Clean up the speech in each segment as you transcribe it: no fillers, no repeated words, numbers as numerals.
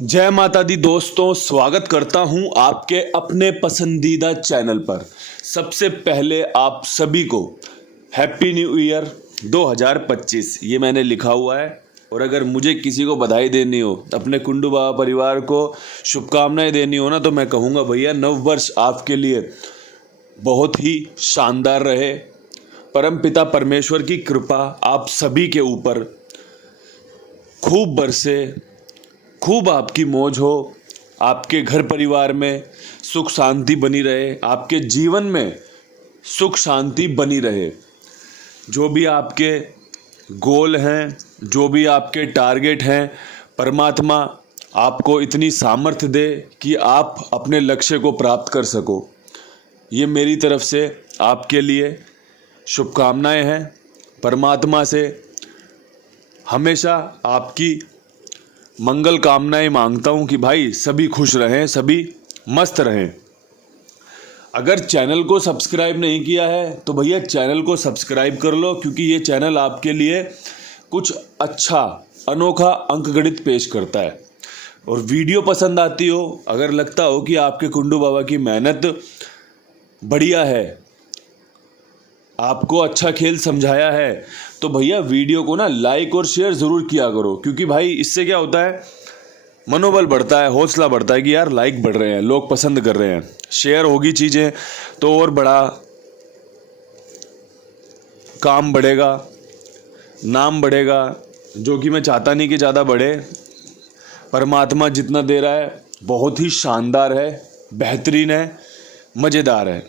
जय माता दी दोस्तों, स्वागत करता हूं आपके अपने पसंदीदा चैनल पर। सबसे पहले आप सभी को हैप्पी न्यू ईयर 2025 ये मैंने लिखा हुआ है। और अगर मुझे किसी को बधाई देनी हो, अपने कुंडू बाबा परिवार को शुभकामनाएं देनी हो ना, तो मैं कहूँगा भैया नव वर्ष आपके लिए बहुत ही शानदार रहे। परमपिता परमेश्वर की कृपा आप सभी के ऊपर खूब बरसे, खूब आपकी मौज हो, आपके घर परिवार में सुख शांति बनी रहे, आपके जीवन में सुख शांति बनी रहे। जो भी आपके गोल हैं, जो भी आपके टारगेट हैं, परमात्मा आपको इतनी सामर्थ्य दे कि आप अपने लक्ष्य को प्राप्त कर सको। ये मेरी तरफ से आपके लिए शुभकामनाएं हैं। परमात्मा से हमेशा आपकी मंगल कामनाएं मांगता हूं कि भाई सभी खुश रहें, सभी मस्त रहें। अगर चैनल को सब्सक्राइब नहीं किया है तो भैया चैनल को सब्सक्राइब कर लो, क्योंकि ये चैनल आपके लिए कुछ अच्छा अनोखा अंकगणित पेश करता है। और वीडियो पसंद आती हो, अगर लगता हो कि आपके कुंडू बाबा की मेहनत बढ़िया है, आपको अच्छा खेल समझाया है, तो भैया वीडियो को ना लाइक और शेयर ज़रूर किया करो। क्योंकि भाई इससे क्या होता है, मनोबल बढ़ता है, हौसला बढ़ता है कि यार लाइक बढ़ रहे हैं, लोग पसंद कर रहे हैं। शेयर होगी चीज़ें तो और बड़ा काम बढ़ेगा, नाम बढ़ेगा, जो कि मैं चाहता नहीं कि ज़्यादा बढ़े। परमात्मा जितना दे रहा है बहुत ही शानदार है, बेहतरीन है, मज़ेदार है।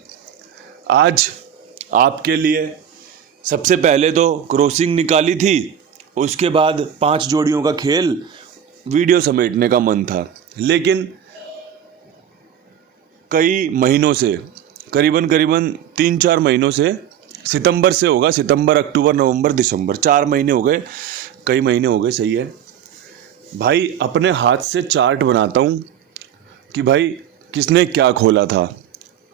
आज आपके लिए सबसे पहले तो क्रॉसिंग निकाली थी, उसके बाद 5 जोड़ियों का खेल वीडियो समेटने का मन था, लेकिन कई महीनों से, करीबन 3-4 महीनों से, सितंबर से होगा, सितंबर, अक्टूबर, नवंबर, दिसंबर, 4 महीने हो गए, कई महीने हो गए, सही है भाई। अपने हाथ से चार्ट बनाता हूँ कि भाई किसने क्या खोला था,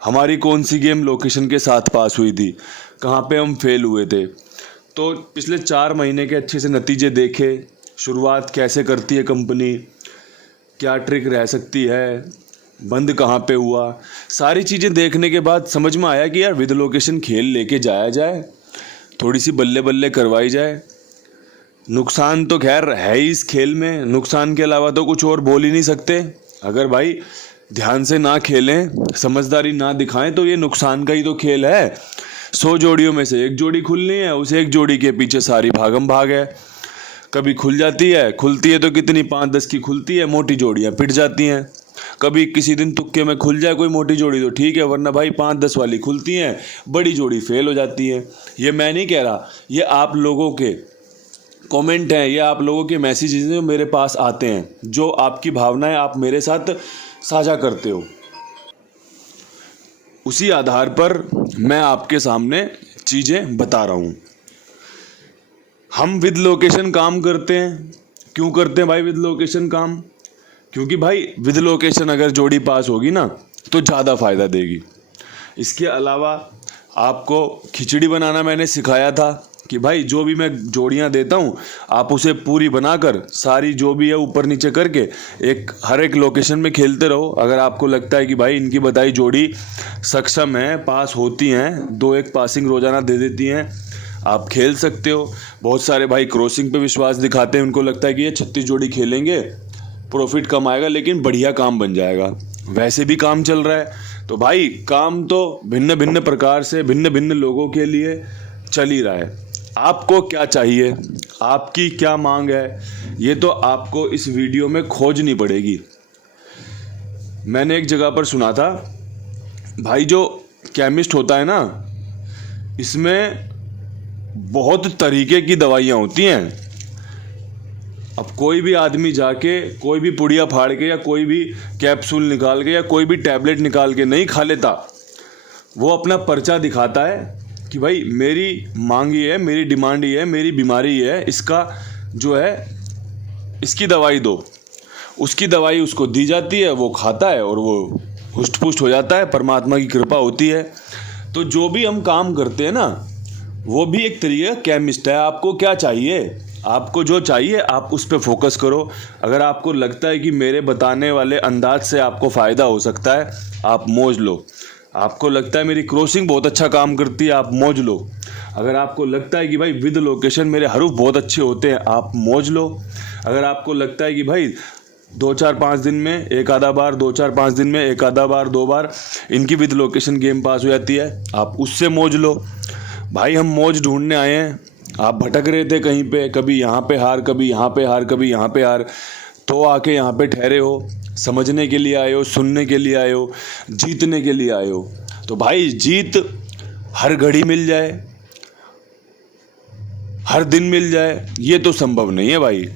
हमारी कौन सी गेम लोकेशन के साथ पास हुई थी, कहाँ पे हम फेल हुए थे। तो पिछले 4 महीने के अच्छे से नतीजे देखे, शुरुआत कैसे करती है कंपनी, क्या ट्रिक रह सकती है, बंद कहाँ पे हुआ, सारी चीज़ें देखने के बाद समझ में आया कि यार विद लोकेशन खेल लेके जाया जाए, थोड़ी सी बल्ले बल्ले करवाई जाए। नुकसान तो खैर है ही इस खेल में, नुकसान के अलावा तो कुछ और बोल ही नहीं सकते। अगर भाई ध्यान से ना खेलें, समझदारी ना दिखाएं, तो ये नुकसान का ही तो खेल है। 100 जोड़ियों में से 1 जोड़ी खुलनी है, उस 1 जोड़ी के पीछे सारी भागम भाग है। कभी खुल जाती है, खुलती है तो कितनी 5-10 की खुलती है, मोटी जोड़ियाँ पिट जाती हैं। कभी किसी दिन तुक्के में खुल जाए कोई मोटी जोड़ी तो ठीक है, वरना भाई 5-10 वाली खुलती हैं, बड़ी जोड़ी फेल हो जाती है। ये मैं नहीं कह रहा, ये आप लोगों के कमेंट हैं, ये आप लोगों के मैसेजेस हैं जो मेरे पास आते हैं, जो आपकी भावनाएं आप मेरे साथ साझा करते हो। उसी आधार पर मैं आपके सामने चीज़ें बता रहा हूँ। हम विद लोकेशन काम करते हैं। क्यों करते हैं भाई विद लोकेशन काम? क्योंकि भाई विद लोकेशन अगर जोड़ी पास होगी ना तो ज़्यादा फ़ायदा देगी। इसके अलावा आपको खिचड़ी बनाना मैंने सिखाया था कि भाई जो भी मैं जोड़ियां देता हूं, आप उसे पूरी बनाकर सारी जो भी है ऊपर नीचे करके हर एक लोकेशन में खेलते रहो। अगर आपको लगता है कि भाई इनकी बताई जोड़ी सक्षम है, पास होती हैं, 2-1 पासिंग रोजाना दे देती हैं, आप खेल सकते हो। बहुत सारे भाई क्रॉसिंग पे विश्वास दिखाते हैं, उनको लगता है कि ये 36 जोड़ी खेलेंगे, प्रॉफिट कम आएगा, लेकिन बढ़िया काम बन जाएगा। वैसे भी काम चल रहा है। तो भाई काम तो भिन्न भिन्न प्रकार से भिन्न भिन्न लोगों के लिए चल ही रहा है। आपको क्या चाहिए, आपकी क्या मांग है, ये तो आपको इस वीडियो में खोजनी पड़ेगी। मैंने एक जगह पर सुना था भाई, जो केमिस्ट होता है ना, इसमें बहुत तरीके की दवाइयाँ होती हैं। अब कोई भी आदमी जाके कोई भी पुड़िया फाड़ के या कोई भी कैप्सूल निकाल के या कोई भी टैबलेट निकाल के नहीं खा लेता। वो अपना पर्चा दिखाता है कि भाई मेरी मांग ये है, मेरी डिमांड ये है, मेरी बीमारी ये है, इसका जो है इसकी दवाई दो। उसकी दवाई उसको दी जाती है, वो खाता है और वो हुष्ट पुष्ट हो जाता है। परमात्मा की कृपा होती है। तो जो भी हम काम करते हैं ना, वो भी एक तरीके का केमिस्ट है। आपको क्या चाहिए, आपको जो चाहिए आप उस पर फोकस करो। अगर आपको लगता है कि मेरे बताने वाले अंदाज से आपको फ़ायदा हो सकता है, आप मौज लो। आपको लगता है मेरी क्रॉसिंग बहुत अच्छा काम करती है, आप मौज लो। अगर आपको लगता है कि भाई विद लोकेशन मेरे हरूफ बहुत अच्छे होते हैं, आप मौज लो। अगर आपको लगता है कि भाई 2-4-5 दिन में एक आधा बार, 2-4-5 दिन में एक आधा बार, 2 बार इनकी विद लोकेशन गेम पास हो जाती है, आप उससे मौज लो। भाई हम मौज ढूंढने आए हैं, आप भटक रहे थे कहीं पे, कभी यहाँ पे हार, कभी यहाँ पे हार, कभी यहाँ पे हार, तो आके यहाँ पे ठहरे हो। समझने के लिए आए हो, सुनने के लिए आए हो, जीतने के लिए आए हो। तो भाई जीत हर घड़ी मिल जाए, हर दिन मिल जाए, ये तो संभव नहीं है भाई।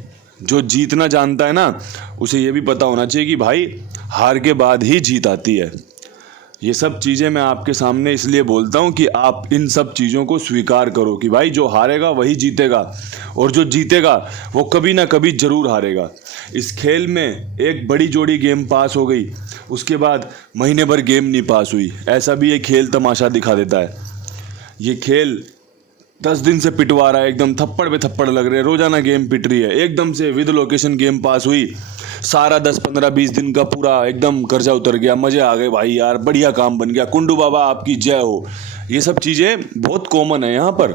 जो जीतना जानता है ना, उसे ये भी पता होना चाहिए कि भाई हार के बाद ही जीत आती है। ये सब चीज़ें मैं आपके सामने इसलिए बोलता हूँ कि आप इन सब चीज़ों को स्वीकार करो कि भाई जो हारेगा वही जीतेगा, और जो जीतेगा वो कभी ना कभी ज़रूर हारेगा। इस खेल में एक बड़ी जोड़ी गेम पास हो गई, उसके बाद महीने भर गेम नहीं पास हुई, ऐसा भी ये खेल तमाशा दिखा देता है। ये खेल 10 दिन से पिटवा रहा है, एकदम थप्पड़ पे थप्पड़ लग रहे हैं, रोजाना गेम पिट रही है। एकदम से विद लोकेशन गेम पास हुई, सारा 10-15-20 दिन का पूरा एकदम कर्जा उतर गया, मजे आ गए भाई यार, बढ़िया काम बन गया, कुंडू बाबा आपकी जय हो। ये सब चीज़ें बहुत कॉमन है यहाँ पर,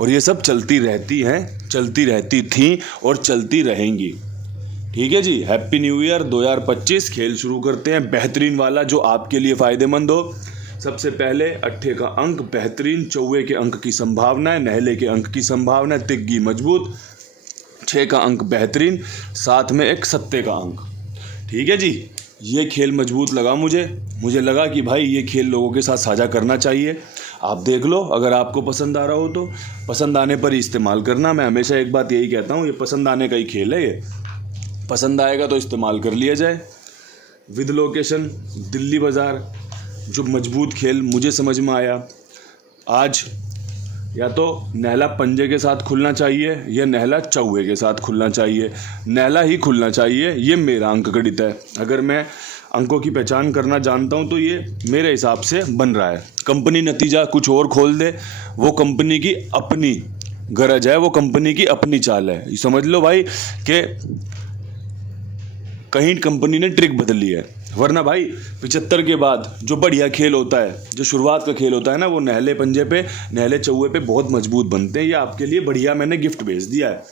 और ये सब चलती रहती हैं, चलती रहती थी और चलती रहेंगी। ठीक है जी, हैप्पी न्यू ईयर 2025। खेल शुरू करते हैं बेहतरीन वाला जो आपके लिए फ़ायदेमंद हो। सबसे पहले अट्ठे का अंक बेहतरीन, चौवे के अंक की संभावना है, नहले के अंक की संभावना है, तिग्गी मजबूत, 6 का अंक बेहतरीन, साथ में एक सत्ते का अंक। ठीक है जी, ये खेल मजबूत लगा मुझे लगा कि भाई ये खेल लोगों के साथ साझा करना चाहिए। आप देख लो, अगर आपको पसंद आ रहा हो तो पसंद आने पर ही इस्तेमाल करना। मैं हमेशा एक बात यही कहता हूँ, ये पसंद आने का ही खेल है, ये पसंद आएगा तो इस्तेमाल कर लिया जाए। विद लोकेशन दिल्ली बाज़ार जो मजबूत खेल मुझे समझ में आया, आज या तो नहला पंजे के साथ खुलना चाहिए या नहला चौवे के साथ खुलना चाहिए। नहला ही खुलना चाहिए, ये मेरा अंक गणित है। अगर मैं अंकों की पहचान करना जानता हूँ तो ये मेरे हिसाब से बन रहा है। कंपनी नतीजा कुछ और खोल दे, वो कंपनी की अपनी गरज है, वो कंपनी की अपनी चाल है। ये समझ लो भाई कि कहीं कंपनी ने ट्रिक बदली है, वरना भाई 75 के बाद जो बढ़िया खेल होता है, जो शुरुआत का खेल होता है ना, वो नहले पंजे पे, नहले चौवे पे बहुत मजबूत बनते हैं। ये आपके लिए बढ़िया मैंने गिफ्ट भेज दिया है।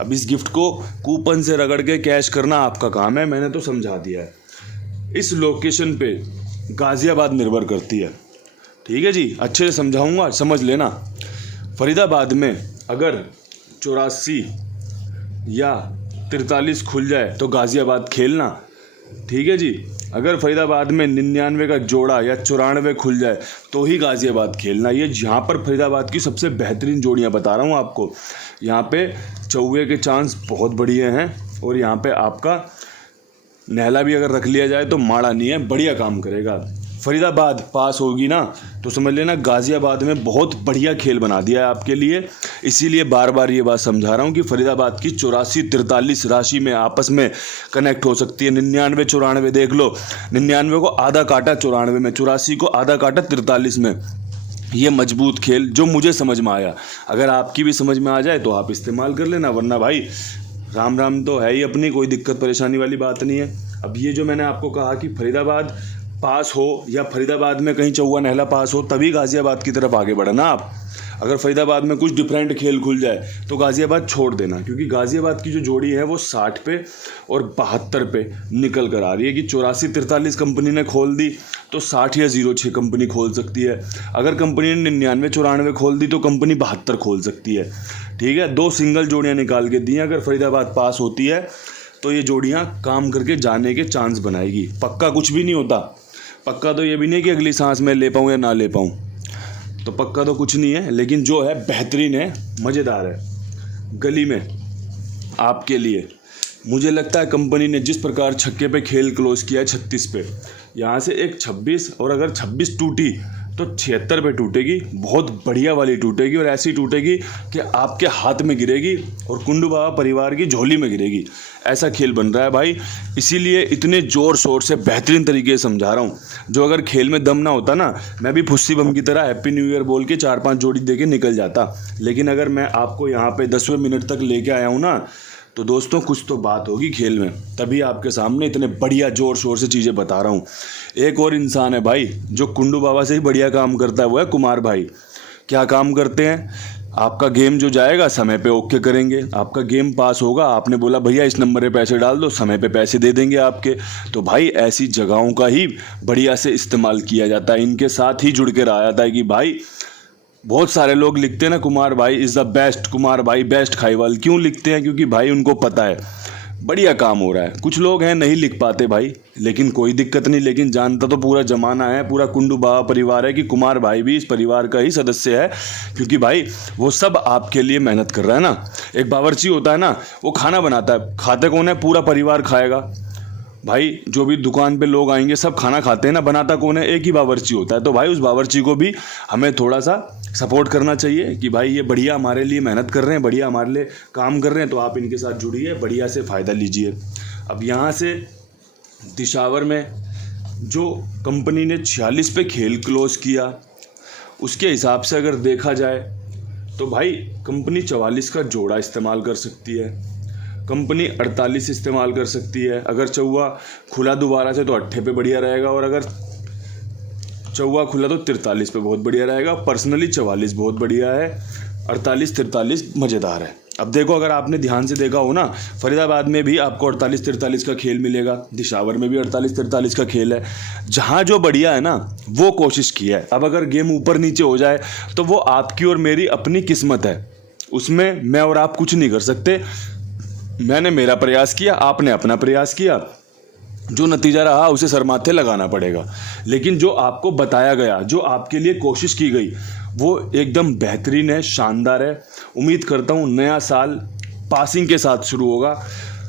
अब इस गिफ्ट को कूपन से रगड़ के कैश करना आपका काम है, मैंने तो समझा दिया है। इस लोकेशन पे गाज़ियाबाद निर्भर करती है। ठीक है जी, अच्छे से समझाऊंगा, समझ लेना। फरीदाबाद में अगर 84 या 43 खुल जाए तो गाज़ियाबाद खेलना। ठीक है जी, अगर फरीदाबाद में 99 का जोड़ा या 94 खुल जाए तो ही गाज़ियाबाद खेलना। ये यहाँ पर फरीदाबाद की सबसे बेहतरीन जोड़ियाँ बता रहा हूँ आपको। यहाँ पे चौवे के चांस बहुत बढ़िया हैं, और यहाँ पे आपका नहला भी अगर रख लिया जाए तो माड़ा नहीं है, बढ़िया काम करेगा। फरीदाबाद पास होगी ना तो समझ लेना गाज़ियाबाद में बहुत बढ़िया खेल बना दिया है आपके लिए। इसीलिए बार बार ये बात समझा रहा हूँ कि फरीदाबाद की 84-43 राशि में आपस में कनेक्ट हो सकती है। 99-94 देख लो, 99 को आधा काटा 94 में, 84 को आधा काटा 43 में। ये मजबूत खेल जो मुझे समझ में आया, अगर आपकी भी समझ में आ जाए तो आप इस्तेमाल कर लेना, वरना भाई राम राम तो है ही अपनी, कोई दिक्कत परेशानी वाली बात नहीं है। अब ये जो मैंने आपको कहा कि फरीदाबाद पास हो या फरीदाबाद में कहीं चौवा नहला पास हो, तभी गाज़ियाबाद की तरफ आगे बढ़ना आप। अगर फरीदाबाद में कुछ डिफरेंट खेल खुल जाए तो गाज़ियाबाद छोड़ देना, क्योंकि गाज़ियाबाद की जो जोड़ी है वो 60 पे और 72 पे निकल कर आ रही है कि 84-43 कंपनी ने खोल दी तो 60 या 06 कंपनी खोल सकती है। अगर कंपनी ने 99-94 खोल दी तो कंपनी 72 खोल सकती है। ठीक है, 2 सिंगल जोड़ियाँ निकाल के दी। अगर फरीदाबाद पास होती है तो ये जोड़ियाँ काम करके जाने के चांस बनाएगी। पक्का कुछ भी नहीं होता, पक्का तो ये भी नहीं कि अगली सांस में ले पाऊँ या ना ले पाऊँ, तो पक्का तो कुछ नहीं है, लेकिन जो है बेहतरीन है, मज़ेदार है। गली में आपके लिए मुझे लगता है कंपनी ने जिस प्रकार छक्के पे खेल क्लोज किया है 36 पे, यहाँ से एक 26, और अगर 26 टूटी तो 76 पे टूटेगी, बहुत बढ़िया वाली टूटेगी और ऐसी टूटेगी कि आपके हाथ में गिरेगी और कुंडू बाबा परिवार की झोली में गिरेगी। ऐसा खेल बन रहा है भाई, इसीलिए इतने ज़ोर शोर से बेहतरीन तरीके से समझा रहा हूँ। जो अगर खेल में दम ना होता ना, मैं भी फुस्सी बम की तरह हैप्पी न्यू ईयर बोल के 4-5 जोड़ी दे के निकल जाता। लेकिन अगर मैं आपको यहाँ पे 10वें मिनट तक लेके आया हूँ ना, तो दोस्तों कुछ तो बात होगी खेल में, तभी आपके सामने इतने बढ़िया ज़ोर शोर से चीज़ें बता रहा हूँ। एक और इंसान है भाई जो कुंडू बाबा से ही बढ़िया काम करता है, वो है कुमार भाई। क्या काम करते हैं? आपका गेम जो जाएगा समय पे ओके करेंगे, आपका गेम पास होगा, आपने बोला भैया इस नंबर पे पैसे डाल दो, समय पे पैसे दे देंगे आपके। तो भाई ऐसी जगहों का ही बढ़िया से इस्तेमाल किया जाता है, इनके साथ ही जुड़ के रहा जाता है कि भाई बहुत सारे लोग लिखते हैं ना कुमार भाई इज़ द बेस्ट, कुमार भाई बेस्ट खाईवाल। क्यों लिखते हैं? क्योंकि भाई उनको पता है बढ़िया काम हो रहा है। कुछ लोग हैं नहीं लिख पाते भाई, लेकिन कोई दिक्कत नहीं, लेकिन जानता तो पूरा जमाना है, पूरा कुंडू बाबा परिवार है कि कुमार भाई भी इस परिवार का ही सदस्य है। क्योंकि भाई वो सब आपके लिए मेहनत कर रहा है ना। एक बावर्ची होता है ना, वो खाना बनाता है, खाते कौन है? पूरा परिवार खाएगा। भाई जो भी दुकान पे लोग आएंगे सब खाना खाते हैं ना, बनाता कौन है? एक ही बावर्ची होता है। तो भाई उस बावर्ची को भी हमें थोड़ा सा सपोर्ट करना चाहिए कि भाई ये बढ़िया हमारे लिए मेहनत कर रहे हैं, बढ़िया हमारे लिए काम कर रहे हैं, तो आप इनके साथ जुड़िए, बढ़िया से फ़ायदा लीजिए। अब यहाँ से दिशावर में जो कंपनी ने 46 पे खेल क्लोज किया, उसके हिसाब से अगर देखा जाए तो भाई कंपनी 44 का जोड़ा इस्तेमाल कर सकती है, कंपनी 48 इस्तेमाल कर सकती है। अगर चौवा खुला दोबारा से तो 8 पे बढ़िया रहेगा, और अगर चौवा खुला तो 43 पे बहुत बढ़िया रहेगा। पर्सनली 44 बहुत बढ़िया है, 48-43 मज़ेदार है। अब देखो अगर आपने ध्यान से देखा हो ना, फरीदाबाद में भी आपको 48-43 का खेल मिलेगा, दिशावर में भी 48-43 का खेल है। जहाँ जो बढ़िया है ना वो कोशिश किया है। अब अगर गेम ऊपर नीचे हो जाए तो वो आपकी और मेरी अपनी किस्मत है, उसमें मैं और आप कुछ नहीं कर सकते। मैंने मेरा प्रयास किया, आपने अपना प्रयास किया, जो नतीजा रहा उसे सर माथे लगाना पड़ेगा। लेकिन जो आपको बताया गया, जो आपके लिए कोशिश की गई, वो एकदम बेहतरीन है, शानदार है। उम्मीद करता हूँ नया साल पासिंग के साथ शुरू होगा,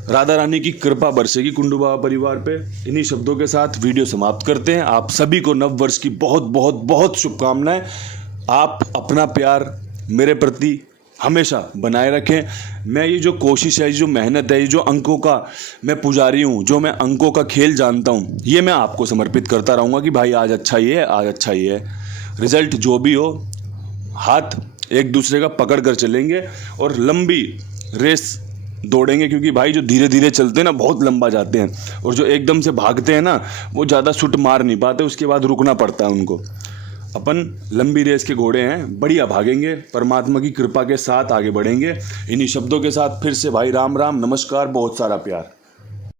राधा रानी की कृपा बरसेगी कुंडू बाबा परिवार पे। इन्हीं शब्दों के साथ वीडियो समाप्त करते हैं। आप सभी को नव वर्ष की बहुत बहुत बहुत शुभकामनाएं। आप अपना प्यार मेरे प्रति हमेशा बनाए रखें। मैं ये जो कोशिश है, ये जो मेहनत है, ये जो अंकों का मैं पुजारी हूँ, जो मैं अंकों का खेल जानता हूँ, ये मैं आपको समर्पित करता रहूँगा कि भाई आज अच्छा ही है, आज अच्छा ही है। रिजल्ट जो भी हो, हाथ एक दूसरे का पकड़ कर चलेंगे और लंबी रेस दौड़ेंगे। क्योंकि भाई जो धीरे धीरे चलते हैं ना बहुत लंबा जाते हैं, और जो एकदम से भागते हैं ना वो ज़्यादा सुट मार नहीं पाते, उसके बाद रुकना पड़ता है उनको। अपन लंबी रेस के घोड़े हैं, बढ़िया भागेंगे, परमात्मा की कृपा के साथ आगे बढ़ेंगे। इन्हीं शब्दों के साथ फिर से भाई राम राम, नमस्कार, बहुत सारा प्यार।